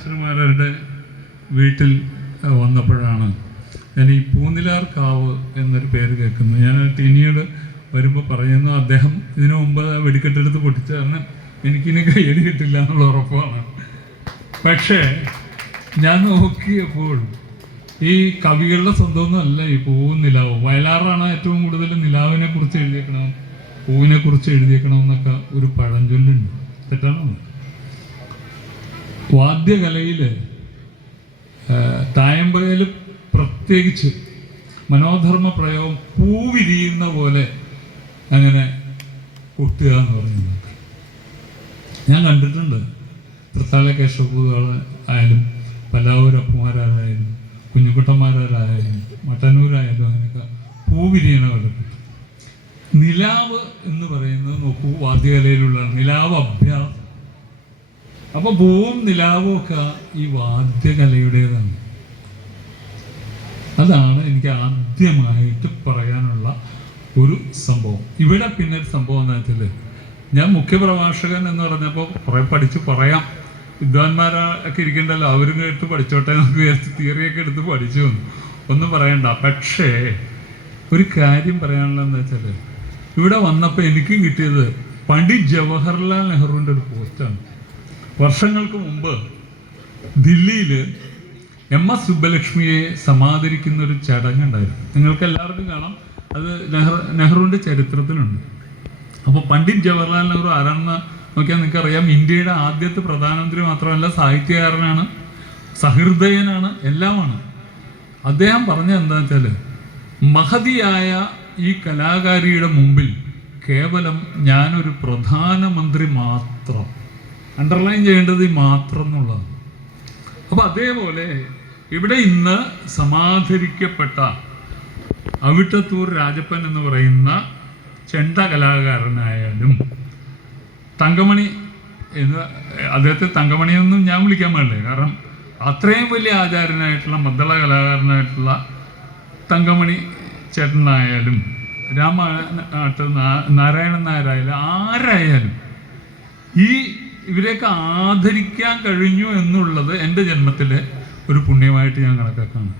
മാസ്റ്റർമാരുടെ വീട്ടിൽ വന്നപ്പോഴാണ് ഞാൻ ഈ പൂനിലാർ കാവ് എന്നൊരു പേര് കേൾക്കുന്നത്. ഞാൻ ടിനിയോട് വരുമ്പോൾ പറയുന്നു, അദ്ദേഹം ഇതിനു മുമ്പ് വെടിക്കെട്ടെടുത്ത് പൊട്ടിച്ച കാരണം എനിക്കിനി കയ്യടി കിട്ടില്ല എന്നുള്ള ഉറപ്പാണ്. പക്ഷേ ഞാൻ നോക്കിയപ്പോൾ ഈ കവികളുടെ സ്വന്തമൊന്നും അല്ല ഈ പൂവും നിലാവും. വയലാറാണ് ഏറ്റവും കൂടുതൽ നിലാവിനെ കുറിച്ച് എഴുതിയേക്കണം, പൂവിനെ കുറിച്ച് എഴുതിയേക്കണം എന്നൊക്കെ ഒരു പഴഞ്ചൊല്ലുണ്ട്. തെറ്റാണോ? വാദ്യകലയിൽ തായമ്പകയിൽ പ്രത്യേകിച്ച് മനോധർമ്മ പ്രയോഗം പൂ വിരിയുന്ന പോലെ അങ്ങനെ കൊട്ടുക എന്ന് പറയുന്നത് ഞാൻ കണ്ടിട്ടുണ്ട്. തൃത്താല കേശവപൂകൾ ആയാലും പല്ലാവൂരപ്പന്മാരായാലും കുഞ്ഞുകുട്ടന്മാരായാലും മട്ടന്നൂരായാലും അങ്ങനെയൊക്കെ പൂ വിരിയണ പോലെ. നിലാവ് എന്ന് പറയുന്നത് നോക്കൂ, വാദ്യകലയിലുള്ള നിലാവ് അഭ്യാസം. അപ്പൊ പൂവും നിലാവും ഒക്കെ ഈ വാദ്യകലയുടേതാണ്. അതാണ് എനിക്ക് ആദ്യമായിട്ട് പറയാനുള്ള ഒരു സംഭവം. ഇവിടെ പിന്നെ ഒരു സംഭവം എന്താ വെച്ചാൽ, ഞാൻ മുഖ്യപ്രഭാഷകൻ എന്ന് പറഞ്ഞപ്പോൾ കുറെ പഠിച്ച് പറയാം, വിദ്വാൻമാരൊക്കെ ഇരിക്കണ്ടല്ലോ, അവരും കേട്ട് പഠിച്ചോട്ടെ നമുക്ക് വിചാരിച്ച് തിയറിയൊക്കെ എടുത്ത് പഠിച്ചു ഒന്നും പറയണ്ട. പക്ഷേ ഒരു കാര്യം പറയാനുള്ളതെന്ന് വെച്ചാൽ, ഇവിടെ വന്നപ്പോൾ എനിക്ക് കിട്ടിയത് പണ്ഡിറ്റ് ജവഹർലാൽ നെഹ്റുവിൻ്റെ ഒരു പോസ്റ്റാണ്. വർഷങ്ങൾക്ക് മുമ്പ് ദില്ലിയിൽ MS സുബ്ബലക്ഷ്മിയെ സമാദരിക്കുന്ന ഒരു ചടങ്ങുണ്ടായിരുന്നു. നിങ്ങൾക്ക് എല്ലാവർക്കും കാണാം, അത് നെഹ്റുവിൻ്റെ ചരിത്രത്തിലുണ്ട്. അപ്പോൾ പണ്ഡിറ്റ് ജവഹർലാൽ നെഹ്റു ആരാണെന്ന് നോക്കിയാൽ നിങ്ങൾക്കറിയാം. ഇന്ത്യയുടെ ആദ്യത്തെ പ്രധാനമന്ത്രി മാത്രമല്ല, സാഹിത്യകാരനാണ്, സഹൃദയനാണ്, എല്ലാമാണ്. അദ്ദേഹം പറഞ്ഞത് എന്താണെന്ന് വെച്ചാൽ, മഹതിയായ ഈ കലാകാരിയുടെ മുമ്പിൽ കേവലം ഞാനൊരു പ്രധാനമന്ത്രി മാത്രം. അണ്ടർലൈൻ ചെയ്യേണ്ടത് ഈ മാത്രം എന്നുള്ളതാണ്. അപ്പം അതേപോലെ ഇവിടെ ഇന്ന് സമാധരിക്കപ്പെട്ട അവിട്ടത്തൂർ രാജപ്പൻ എന്ന് പറയുന്ന ചെണ്ട കലാകാരനായാലും തങ്കമണി എന്ന്, അദ്ദേഹത്തെ തങ്കമണിയൊന്നും ഞാൻ വിളിക്കാൻ പാടില്ല, കാരണം അത്രയും വലിയ ആചാര്യനായിട്ടുള്ള മദ്ദള കലാകാരനായിട്ടുള്ള തങ്കമണി ചേട്ടനായാലും നാരായണൻ നായരായാലും ആരായാലും ഇവരെയൊക്കെ ആദരിക്കാൻ കഴിഞ്ഞു എന്നുള്ളത് എൻ്റെ ജന്മത്തിലെ ഒരു പുണ്യമായിട്ട് ഞാൻ കണക്കാക്കാണ്.